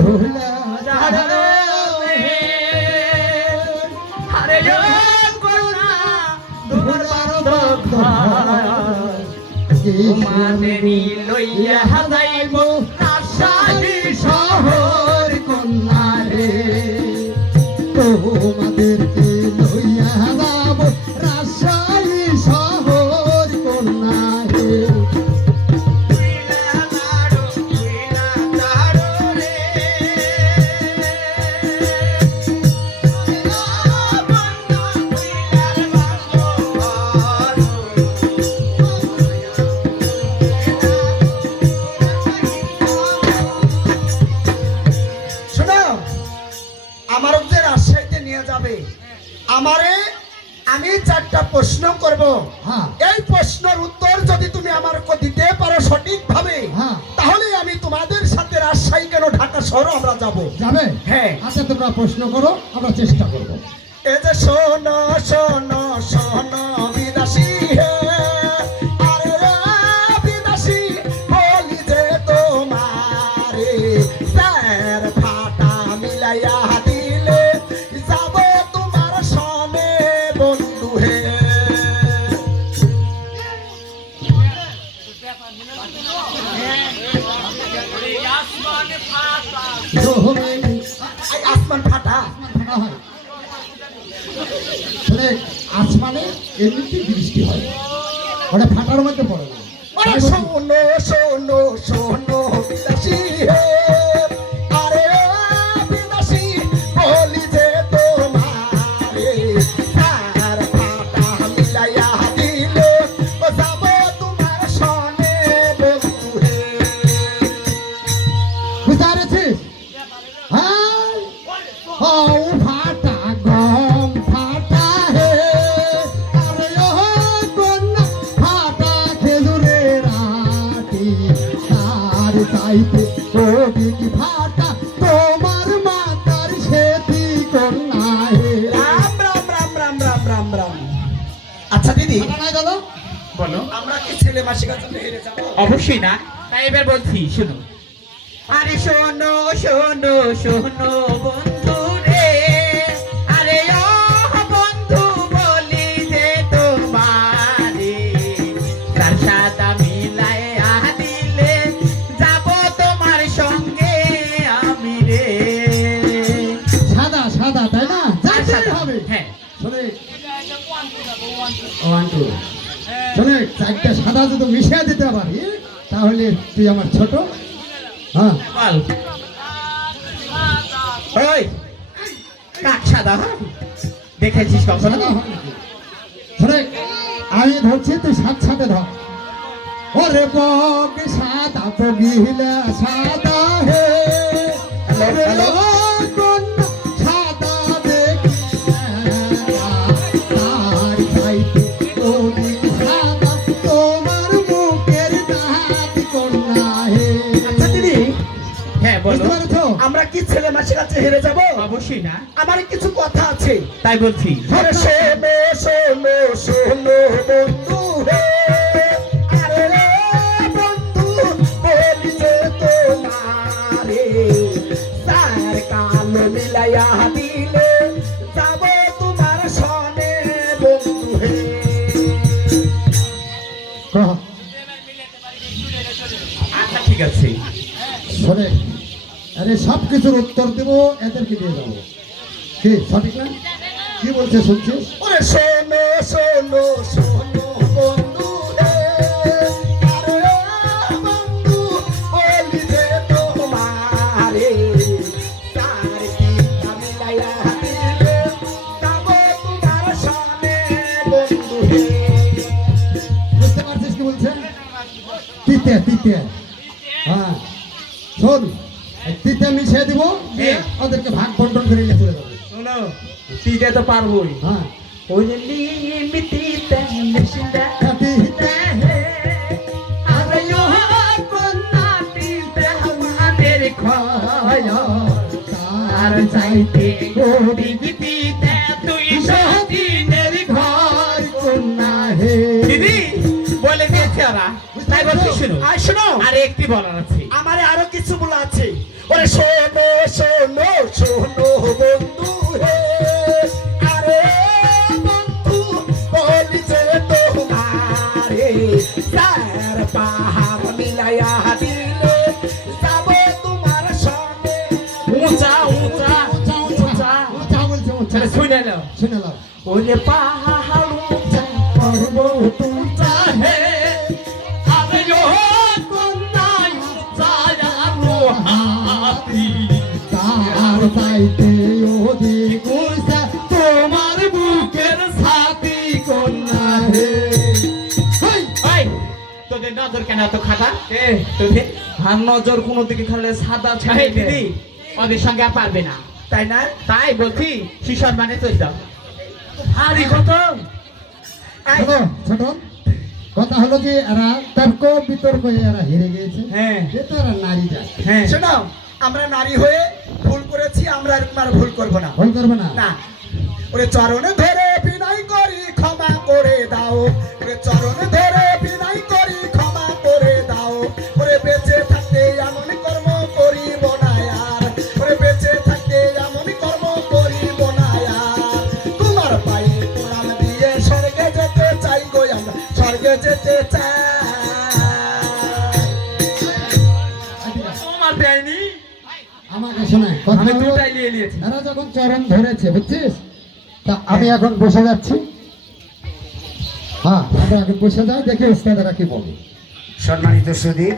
ধুলা যারে আরে করুণা তোমার বারদগ্ধ তোমাদেরই লইয়া যাইব রাজশাহী শহর কন্যা রে তোমাদেরকে লইয়া যাব রাজশাহী শহর কন্যা রে আমারে আমি চারটা প্রশ্ন করব এই প্রশ্নের উত্তর যদি তুমি আমাকে দিতে পারো সঠিকভাবে তাহলে আমি তোমাদের সাথে রাজশাহী কেন ঢাকা শহর আমরা যাব যাবে হ্যাঁ আচ্ছা তোমরা প্রশ্ন করো আমরা চেষ্টা করব এই যে শোনো শোনো শোনো বিদেশি হে আরে বিদেশি বলি যে তোমারে স্যার ফাটা মিলাইয়া দিলে যাব তোমার সনে বন্ধু হে আসমান ফাটা হয় আসমানে এমনিতে বৃষ্টি হয় ওটা ফাটার মধ্যে পড়ে না শোনো শোনো শোনো বিদেশি হে আরে বিদেশি বলি যে তোমারে তার ফাটা মিলাইয়া দিলে ও যাব তোমার সনে বন্ধু হে বুঝতে পেরেছিস হ্যাঁ ও ফাটা গম ফাটা হে আরে ও কন্যা ফাটা খেজুরের আটি তার চাইতে কবি ফাটা তোমার মাতার সেতি কন্যা হে রাম রাম রাম রাম রাম রাম রাম আচ্ছা দিদি দাদা বলো আমরা কি ছেলে মাসিকার জন্য হেরে যাব অবশ্যই না তাই এবার বলছি শুনো আরে শোনো শোনো শোনো বন্ধু রে আরে ও বন্ধু বলি যে তোমারে তার সাথে মিলাইয়া দিলে যাব তোমার সঙ্গে আমি রে সাদা সাদা তাই না সাদা হবে হ্যাঁ শুনে ওয়ান টু শুনে চারটা সাদা যদি মিশিয়ে দিতে পারি তাহলে তুই আমার ছোট হ্যাঁ ওই কাক সাদা দেখেছিস কখনো আমি ধরছি তুই সাথে সাথে ধর ওরে বগ সাদা বগিলা সাদা হে সাদা দেখি তার খাইতে সাদা তোমার মুখের দাঁত কন্যা হে আচ্ছা দিদি হ্যাঁ বলো আমরা কি ছেলে মাসির কাছে হেরে যাব অবশ্যই না আমার কিছু কথা আছে তাই বলছি আরে শোনো শোনো শোনো বন্ধু হে আরে রে বন্ধু বলি যে তোমারে সার কালো মিলাইয়া দিলে যাব তোমার সনে বন্ধু হে আচ্ছা ঠিক আছে শোনে আরে সব কিছুর উত্তর দেবো এদেরকে দিয়ে যাবো কি সঠিক না কি বলছে শুনছিস ওরে শোনো শোনো শোনো বন্ধু রে আরে বন্ধু বলি যে তোমারে তার কি মিলাইয়া দিলে যাব তোমার সনে বন্ধু হে বুঝতে পারছিস কি বলছে তিতে তিতে হ্যাঁ শোন তিতে মিশিয়ে দিব ওদেরকে ভাগ বন্টন করে নিয়ে চলে যাবে শোনো তিতে তো পারবোই হ্যাঁ ওই যে লিমিতিতে মিশিতে তিতে হে আরে ও কন্যা তিতে আমাদের খয় তার চাইতে গরিব তিতে তুই সদিনের ঘর কন্যা হে দিদি বলে গেছে ওরা তাই বলছি শুনো আর শোনো আরে একটি বলার আছে আমারে আরো কিছু বলা আছে ওরে শোনো শোনো শোনো বন্ধু হে, আরে বন্ধু বলিছে তোমারে, চার পাহাড় মিলাইয়া দিলে যাব তোমার সঙ্গে। উঁচা উঁচা উঁচা উঁচা বলছে উঁচা। তাহলে শুনে নাও। শুনে নাও। ওরে পাহাড় উঁচা পর্বত উঁচা হে, আরে ও কন্যা উঁচা আলো হাতি। তার চাইতে অধিক উঁচা তোমার বুকের ছাতি কন্যা হে। হেই! এই, তোদের নজর কেন এত খাটা? তোদের আর নজর কোনো দিকে খালে সাদা ছেড়ে এই দিদি ওদের সঙ্গে আর পারবে না, তাই না? তাই বলছি শিশর মানে চল যাও। আরে কত শোনো, ছোট কথা হলো যে এরা তর্ক বিতর্ক এরা হেরে গিয়েছে। হ্যাঁ এ তো এরা নারী যায়, হ্যাঁ শোনো, আমরা নারী হয়ে ভুল করেছি, আমরা এরকম আর ভুল করবো না। ভুল করবে না। না, ওরে চরণে ধরে বিনয় করি ক্ষমা করে দাও, ওরে চরণে ধরে বিনয় করি ক্ষমা করে দাও। ওরে বেঁচে থাকতে এমন কর্ম করিব না আর, ওরে বেঁচে থাকতে এমন কর্ম করিব না আর। তোমার পায়ে প্রণাম দিয়ে স্বর্গে যেতে চাই গো আমরা, স্বর্গে যেতে চাই। তোমার দেয়নি, আমাকে শোনায় কথা আমি হলো, দুটাই নিয়ে নিয়েছি। এরা যখন চরণ ধরেছে বুঝছিস, তা আমি এখন বসে যাচ্ছি। হ্যাঁ, আমরা এখন বসে যাই, দেখি উস্তাদেরা কি বলে। সম্মানিত সুধী,